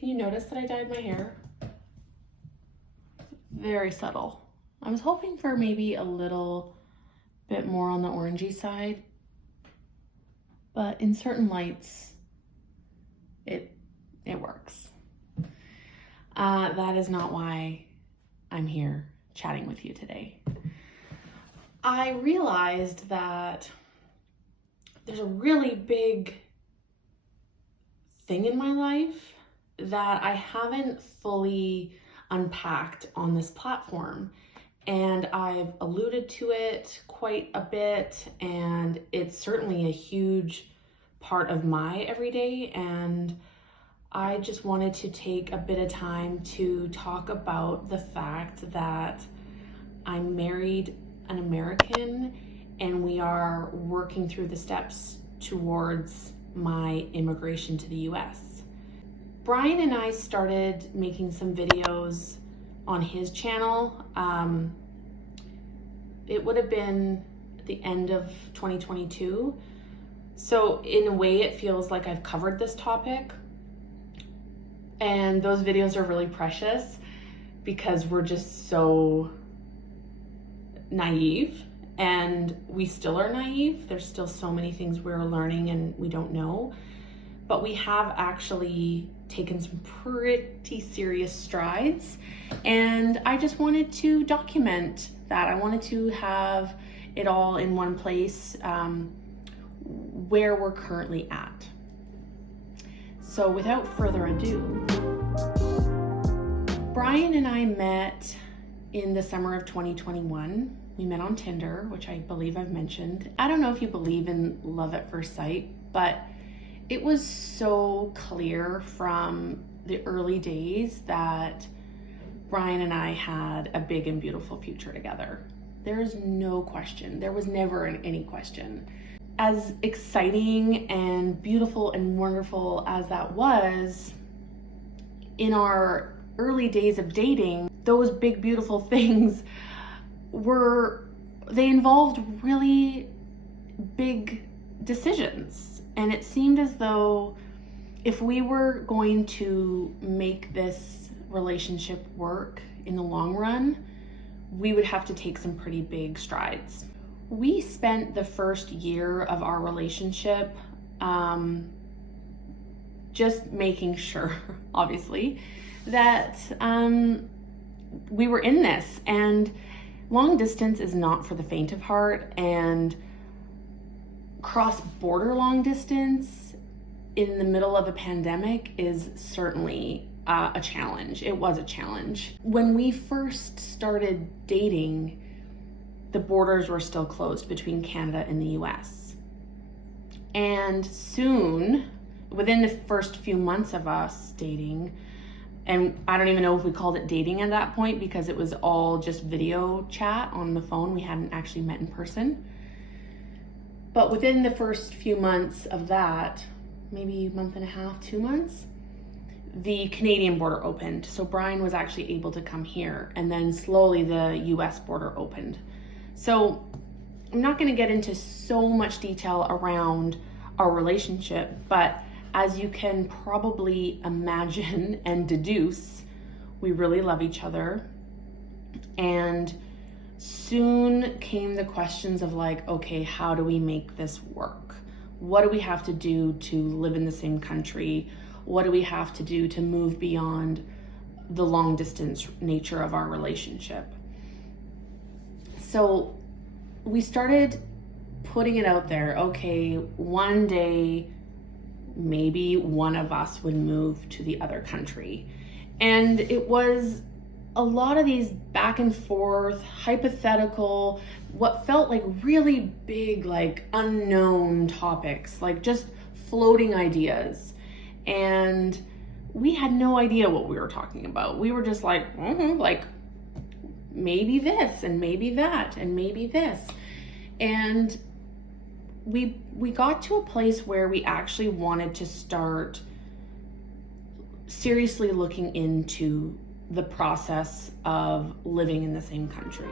Can you notice that I dyed my hair? Very subtle. I was hoping for maybe a little bit more on the orangey side, but in certain lights, it works. That is not why I'm here chatting with you today. I realized that there's a really big thing in my life that I haven't fully unpacked on this platform. And I've alluded to it quite a bit, and it's certainly a huge part of my everyday. And I just wanted to take a bit of time to talk about the fact that I'm married an American and we are working through the steps towards my immigration to the US. Brian and I started making some videos on his channel. It would have been at the end of 2022. So in a way, it feels like I've covered this topic. And those videos are really precious because we're just so naive, and we still are naive. There's still so many things we're learning and we don't know. But we have actually taken some pretty serious strides, and I just wanted to document that. I wanted to have it all in one place, where we're currently at. So without further ado, Brian and I met in the summer of 2021. We met on Tinder, which I believe I've mentioned. I don't know if you believe in love at first sight, but it was so clear from the early days that Brian and I had a big and beautiful future together. There is no question. There was never any question. As exciting and beautiful and wonderful as that was, in our early days of dating, those big, beautiful things they involved really big decisions. And it seemed as though if we were going to make this relationship work in the long run, we would have to take some pretty big strides. We spent the first year of our relationship just making sure, obviously, that we were in this. And long distance is not for the faint of heart, and cross-border long distance in the middle of a pandemic is certainly a challenge. It was a challenge. When we first started dating, the borders were still closed between Canada and the US. And soon, within the first few months of us dating, and I don't even know if we called it dating at that point because it was all just video chat on the phone. We hadn't actually met in person. But within the first few months of that, maybe a month and a half, 2 months, the Canadian border opened. So Brian was actually able to come here, and then slowly the US border opened. So I'm not going to get into so much detail around our relationship, but as you can probably imagine and deduce, we really love each other. And soon came the questions of like, okay, how do we make this work? What do we have to do to live in the same country? What do we have to do to move beyond the long distance nature of our relationship? So we started putting it out there. Okay, one day, maybe one of us would move to the other country. And it was a lot of these back and forth, hypothetical, what felt like really big, like unknown topics, like just floating ideas. And we had no idea what we were talking about. We were just like, like maybe this and maybe that and maybe this. And we got to a place where we actually wanted to start seriously looking into the process of living in the same country.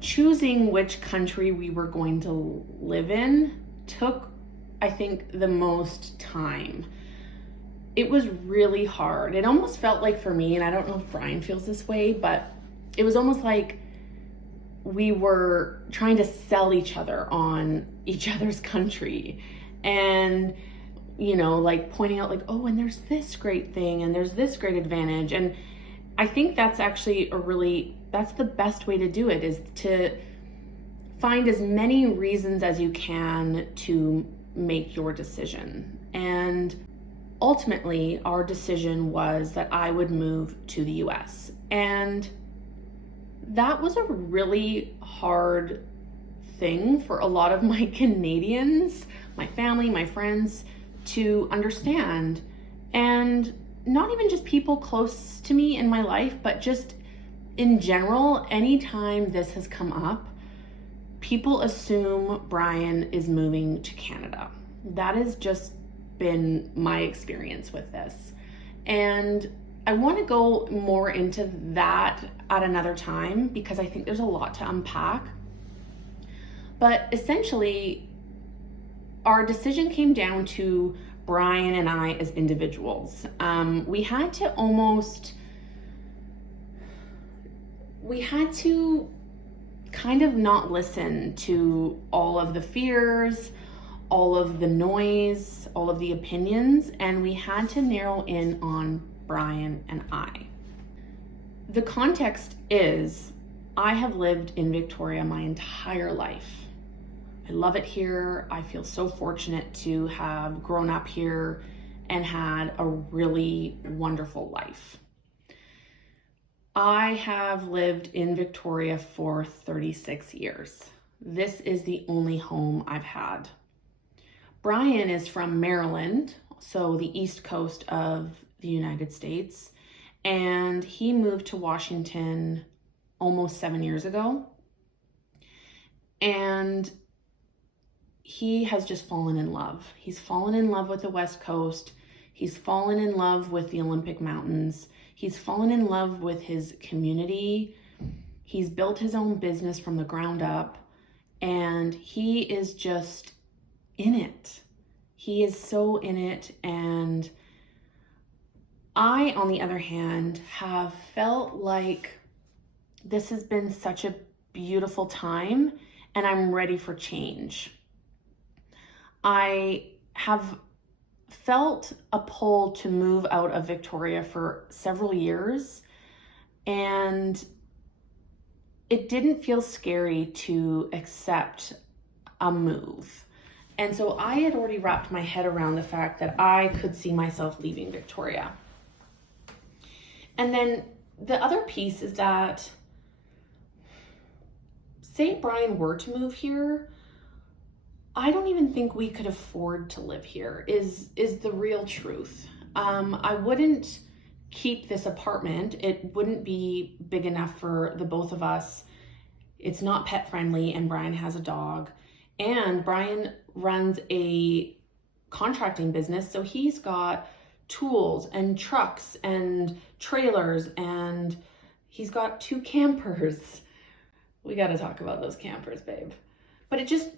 Choosing which country we were going to live in took I think, the most time. It was really hard. It almost felt like, for me, and I don't know if Brian feels this way, but it was almost like we were trying to sell each other on each other's country. And, like pointing out like, oh, and there's this great thing and there's this great advantage. And I think that's actually that's the best way to do it, is to find as many reasons as you can to make your decision. And ultimately, our decision was that I would move to the US. And that was a really hard thing for a lot of my Canadians, my family, my friends, to understand. And not even just people close to me in my life, but just in general, anytime this has come up, people assume Brian is moving to Canada. That has just been my experience with this. And I want to go more into that at another time, because I think there's a lot to unpack. But essentially, our decision came down to Brian and I as individuals. We had to kind of not listen to all of the fears, all of the noise, all of the opinions, and we had to narrow in on Brian and I. The context is, I have lived in Victoria my entire life. I love it here. I feel so fortunate to have grown up here and had a really wonderful life. I have lived in Victoria for 36 years. This is the only home I've had. Brian is from Maryland, so the East Coast of the United States, and he moved to Washington almost 7 years ago. And he has just fallen in love. He's fallen in love with the West Coast. He's fallen in love with the Olympic Mountains. He's fallen in love with his community. He's built his own business from the ground up, and he is just in it. He is so in it. And I, on the other hand, have felt like this has been such a beautiful time, and I'm ready for change. I have felt a pull to move out of Victoria for several years, and it didn't feel scary to accept a move. And so I had already wrapped my head around the fact that I could see myself leaving Victoria. And then the other piece is that, say Brian were to move here, I don't even think we could afford to live here, is the real truth. I wouldn't keep this apartment. It wouldn't be big enough for the both of us. It's not pet friendly, and Brian has a dog. And Brian runs a contracting business, so he's got tools and trucks and trailers, and he's got 2 campers. We got to talk about those campers, babe. But it just,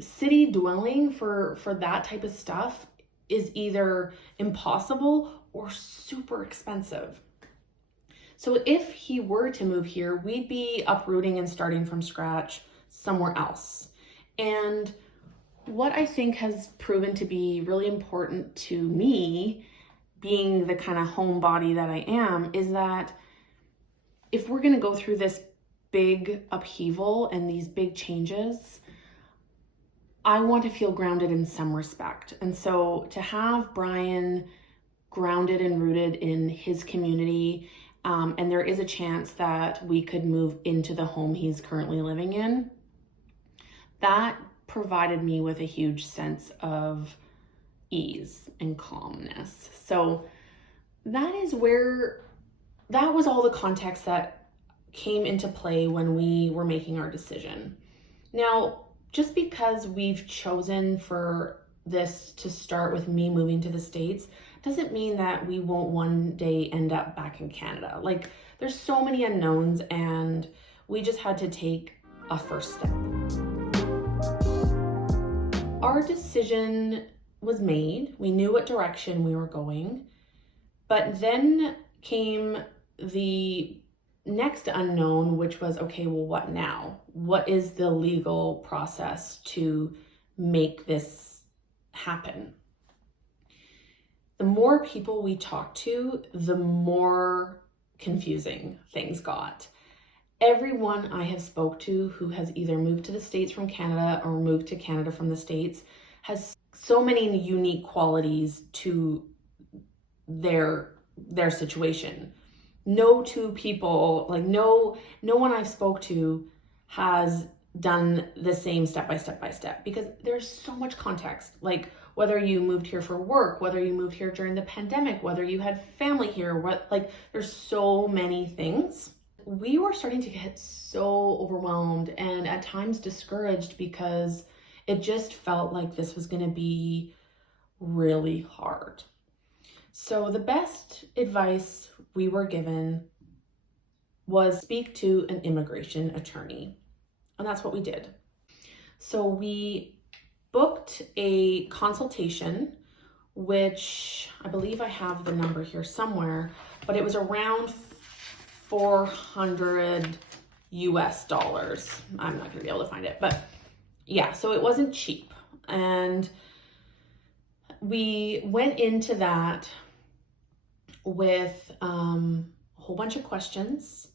city dwelling for that type of stuff is either impossible or super expensive. So if he were to move here, we'd be uprooting and starting from scratch somewhere else. And what I think has proven to be really important to me, being the kind of homebody that I am, is that if we're going to go through this big upheaval and these big changes, I want to feel grounded in some respect. And so to have Brian grounded and rooted in his community, and there is a chance that we could move into the home he's currently living in, that provided me with a huge sense of ease and calmness. So that was all the context that came into play when we were making our decision. Now, just because we've chosen for this to start with me moving to the States doesn't mean that we won't one day end up back in Canada. Like, there's so many unknowns, and we just had to take a first step. Our our decision was made. We knew what direction we were going, but then came the next unknown, which was, okay, well, what now? What is the legal process to make this happen? The more people we talked to, the more confusing things got. Everyone I have spoke to who has either moved to the States from Canada or moved to Canada from the States has so many unique qualities to their situation. No two people, like no one I've spoke to has done the same step by step because there's so much context. Like whether you moved here for work, whether you moved here during the pandemic, whether you had family here, there's so many things. We were starting to get so overwhelmed and at times discouraged because it just felt like this was going to be really hard. So the best advice we were given was speak to an immigration attorney. And that's what we did. So we booked a consultation, which I believe I have the number here somewhere, but it was around $400 US. I'm not gonna be able to find it, but yeah, so it wasn't cheap. And we went into that with a whole bunch of questions,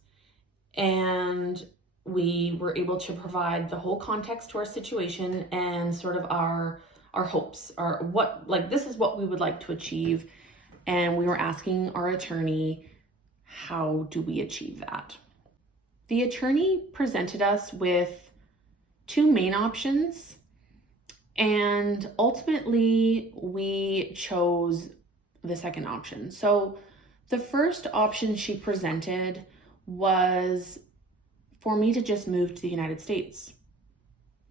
and we were able to provide the whole context to our situation and sort of our hopes, this is what we would like to achieve. And we were asking our attorney, how do we achieve that? The attorney presented us with two main options, and ultimately we chose the second option. So the first option she presented was for me to just move to the United States.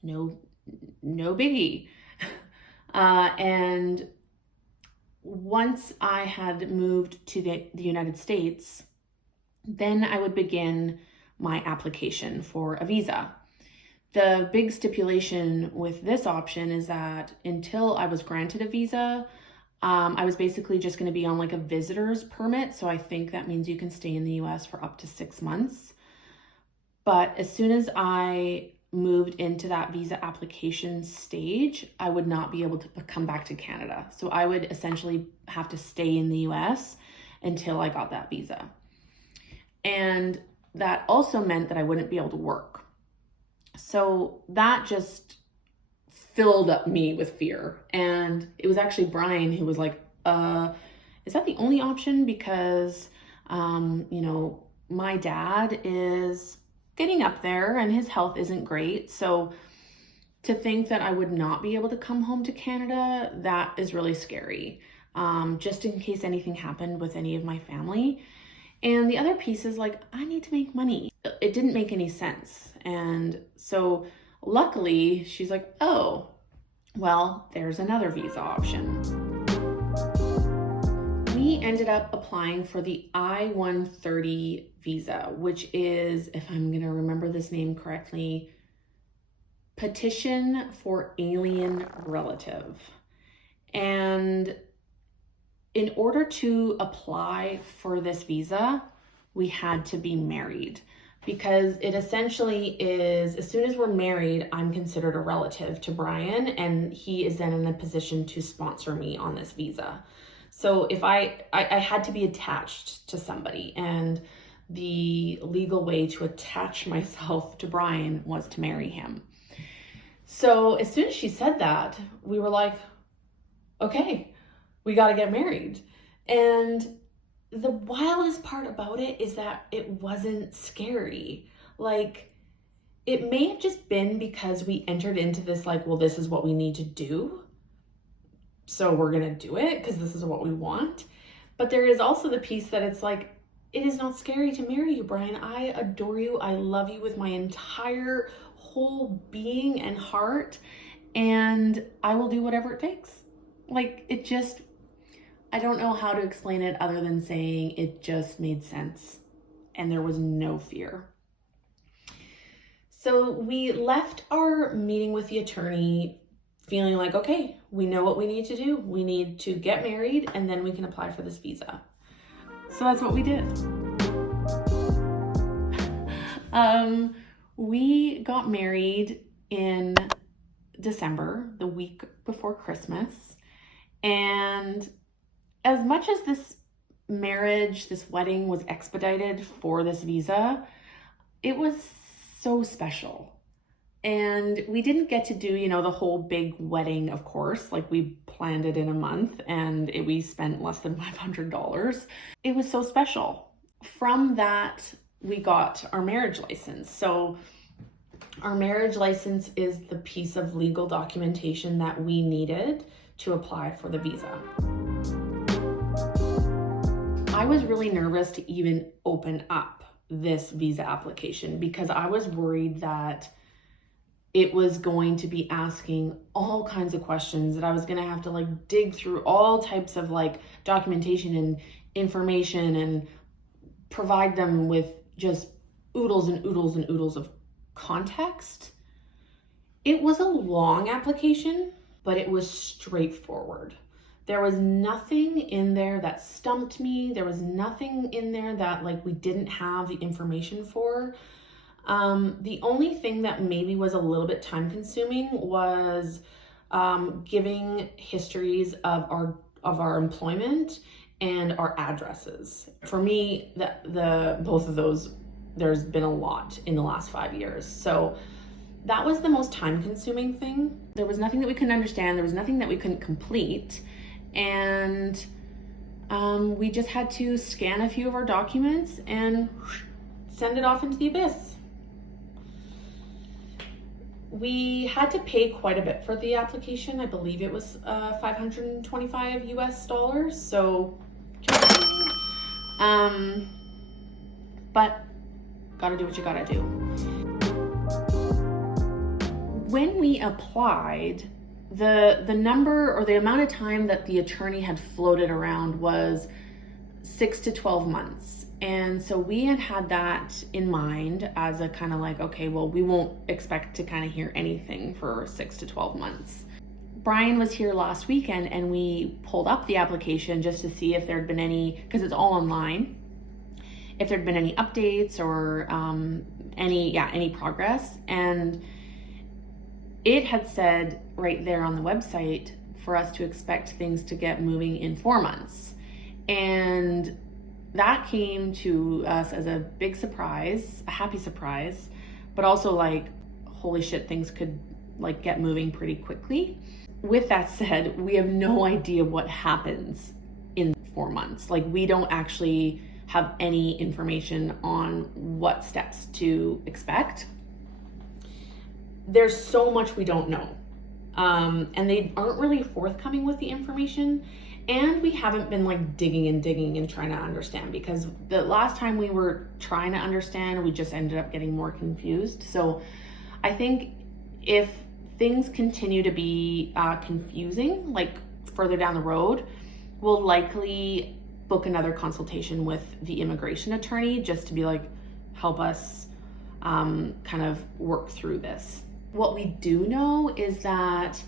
No biggie. And once I had moved to the United States, then I would begin my application for a visa. The big stipulation with this option is that until I was granted a visa, I was basically just going to be on like a visitor's permit. So I think that means you can stay in the US for up to 6 months. But as soon as I moved into that visa application stage, I would not be able to come back to Canada. So I would essentially have to stay in the US until I got that visa. And that also meant that I wouldn't be able to work. So that just filled up me with fear. And it was actually Brian who was like, is that the only option? Because, my dad is getting up there and his health isn't great. So to think that I would not be able to come home to Canada, that is really scary. Just in case anything happened with any of my family. And the other piece is like, I need to make money. It didn't make any sense. And so luckily she's like, oh, well, there's another visa option. We ended up applying for the I-130 visa, which is, if I'm gonna remember this name correctly, Petition for Alien Relative. And in order to apply for this visa, we had to be married, because it essentially is, as soon as we're married, I'm considered a relative to Brian, and he is then in a position to sponsor me on this visa. So if I had to be attached to somebody, and the legal way to attach myself to Brian was to marry him. So as soon as she said that, we were like, okay, we got to get married. And the wildest part about it is that it wasn't scary. Like, it may have just been because we entered into this like, well, this is what we need to do, so we're gonna do it because this is what we want. But there is also the piece that it's like, it is not scary to marry you, Brian. I adore you. I love you with my entire whole being and heart, and I will do whatever it takes. Like, it just, I don't know how to explain it other than saying it just made sense and there was no fear. So we left our meeting with the attorney feeling like, okay, we know what we need to do. We need to get married and then we can apply for this visa. So that's what we did. We got married in December, the week before Christmas. And as much as this marriage, this wedding was expedited for this visa, it was so special. And we didn't get to do, the whole big wedding, of course. Like, we planned it in a month and we spent less than $500. It was so special. From that, we got our marriage license. So our marriage license is the piece of legal documentation that we needed to apply for the visa. I was really nervous to even open up this visa application because I was worried that it was going to be asking all kinds of questions, that I was going to have to dig through all types of documentation and information and provide them with just oodles and oodles and oodles of context. It was a long application, but it was straightforward. There was nothing in there that stumped me. There was nothing in there that we didn't have the information for. The only thing that maybe was a little bit time consuming was giving histories of our employment and our addresses. For me, the both of those, there's been a lot in the last 5 years. So that was the most time consuming thing. There was nothing that we couldn't understand. There was nothing that we couldn't complete. And we just had to scan a few of our documents and send it off into the abyss. We had to pay quite a bit for the application. I believe it was $525 US. So, but gotta do what you gotta do. When we applied, the number or the amount of time that the attorney had floated around was 6 to 12 months. And so we had that in mind as a kind of okay, well, we won't expect to kind of hear anything for 6 to 12 months. Brian was here last weekend and we pulled up the application just to see if there'd been any, because it's all online, if there'd been any updates or any progress. And it had said right there on the website for us to expect things to get moving in 4 months. And that came to us as a big surprise, a happy surprise, but also holy shit, things could get moving pretty quickly. With that said, we have no idea what happens in 4 months. We don't actually have any information on what steps to expect. There's so much we don't know. And they aren't really forthcoming with the information. And we haven't been digging and trying to understand, because the last time we were trying to understand, we just ended up getting more confused. So I think if things continue to be confusing, further down the road, we'll likely book another consultation with the immigration attorney just to be help us kind of work through this. What we do know is that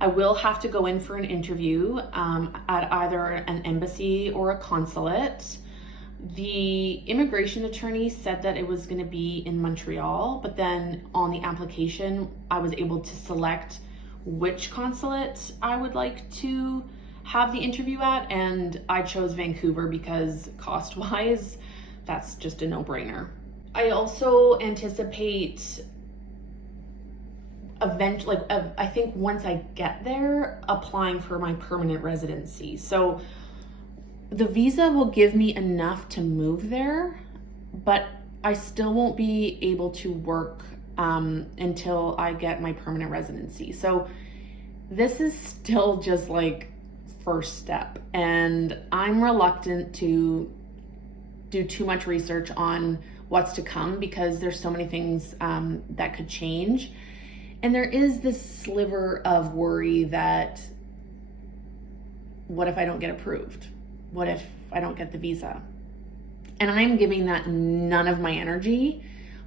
I will have to go in for an interview at either an embassy or a consulate. The immigration attorney said that it was going to be in Montreal, but then on the application, I was able to select which consulate I would like to have the interview at, and I chose Vancouver because cost-wise, that's just a no-brainer. I also anticipate eventually, I think once I get there, applying for my permanent residency. So the visa will give me enough to move there, but I still won't be able to work until I get my permanent residency. So this is still just first step, and I'm reluctant to do too much research on what's to come because there's so many things that could change. And there is this sliver of worry that what if I don't get approved? What if I don't get the visa? And I'm giving that none of my energy,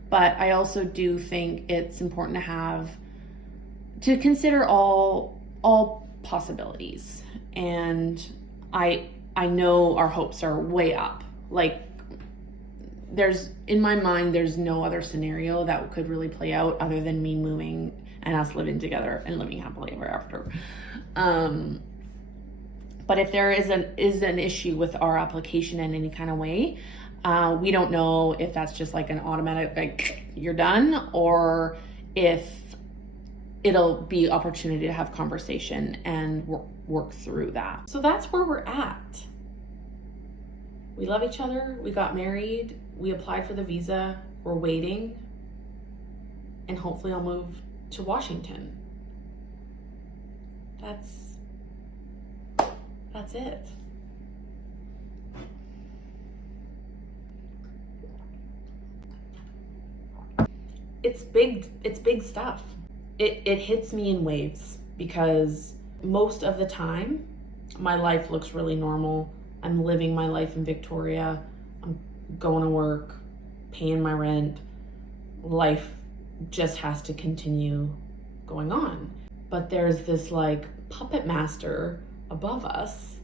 but I also do think it's important to consider all all possibilities. And I know our hopes are way up. Like, in my mind, there's no other scenario that could really play out other than me moving and us living together and living happily ever after. But if there is an issue with our application in any kind of way, we don't know if that's just like an automatic, like, you're done, or if it'll be opportunity to have conversation and work through that. So that's where we're at. We love each other. We got married. We applied for the visa. We're waiting. And hopefully I'll move to Washington. That's it. It's big stuff. It hits me in waves because most of the time my life looks really normal. I'm living my life in Victoria. I'm going to work, paying my rent. Life just has to continue going on. But there's this like puppet master above us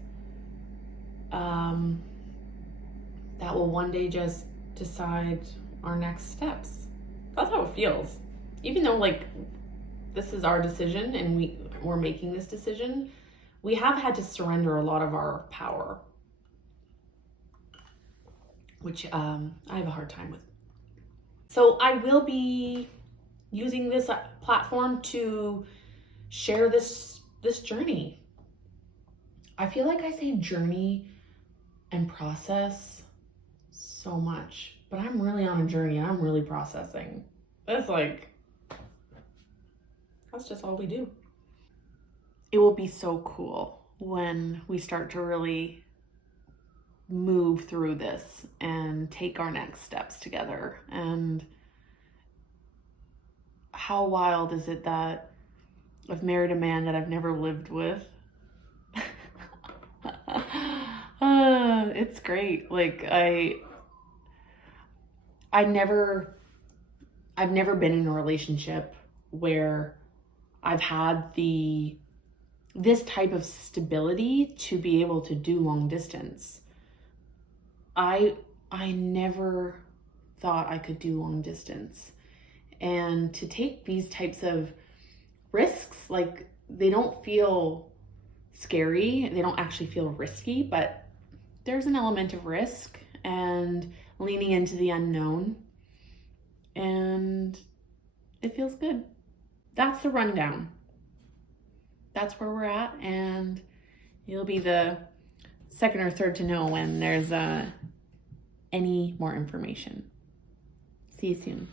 that will one day just decide our next steps. That's how it feels. Even though like this is our decision and we're making this decision, we have had to surrender a lot of our power, which I have a hard time with. So I will be using this platform to share this journey. I feel like I say journey and process so much, but I'm really on a journey and I'm really processing. That's just all we do. It will be so cool when we start to really move through this and take our next steps together. And how wild is it that I've married a man that I've never lived with? It's great. Like I've never been in a relationship where I've had this type of stability to be able to do long distance. I never thought I could do long distance. And to take these types of risks, like, they don't feel scary, they don't actually feel risky, but there's an element of risk and leaning into the unknown, and it feels good. That's the rundown. That's where we're at, and you'll be the second or third to know when there's any more information. See you soon.